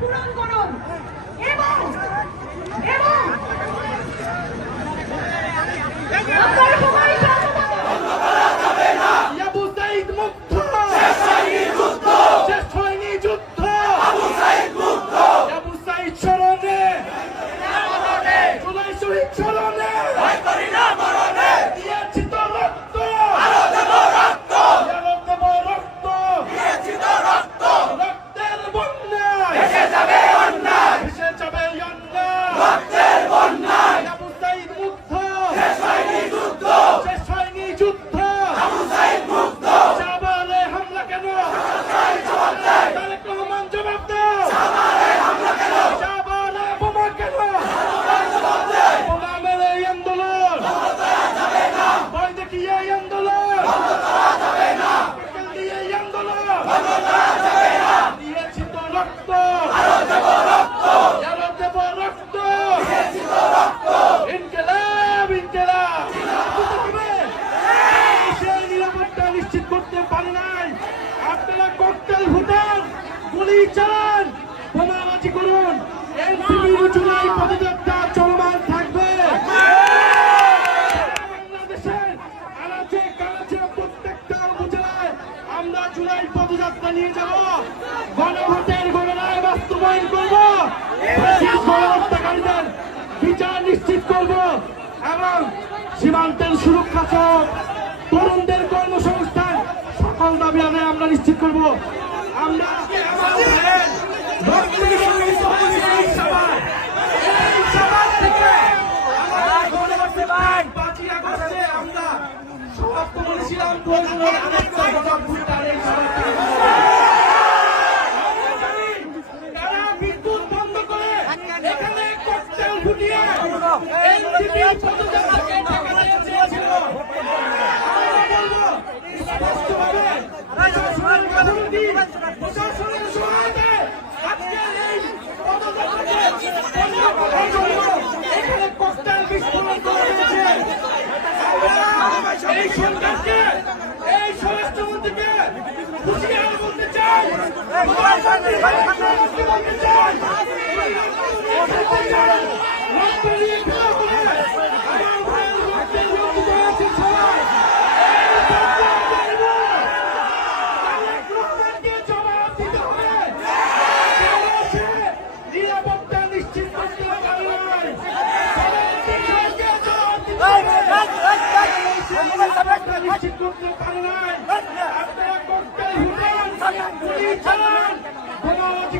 পূরণ করুন এবং এবং আপনার সবাই চালান, বোমাবাজি করুন, এনসিপির জুলাই পদযাত্রা চলমান থাকবে। বাংলাদেশের আনাচে কানাচে প্রত্যেকটা উপজেলায় আমরা জুলাই পদযাত্রা নিয়ে যাব, গণভোটের গণনায় বাস্তবায়ন করব, গণহত্যাকারীদের বিচার নিশ্চিত করব এবং সীমান্তের সুরক্ষা সহ তরুণদের কর্মসংস্থান সকল দাবি আদায় আমরা নিশ্চিত করব। আমরা সমাপ্ত করেছিলাম বিদ্যুৎ বন্ধ করে এখানে ককটেল ফুটিয়ে এই সরকারকে, এই স্বরাষ্ট্রমন্ত্রীকে হুঁশিয়ার বলতে চাই, নিরাপত্তা নিশ্চিত করতে পারে নিশ্চিত করতে পারে নাই। আপনারা ককটেল ফুটান, গুলি চালান, বোমাবাজি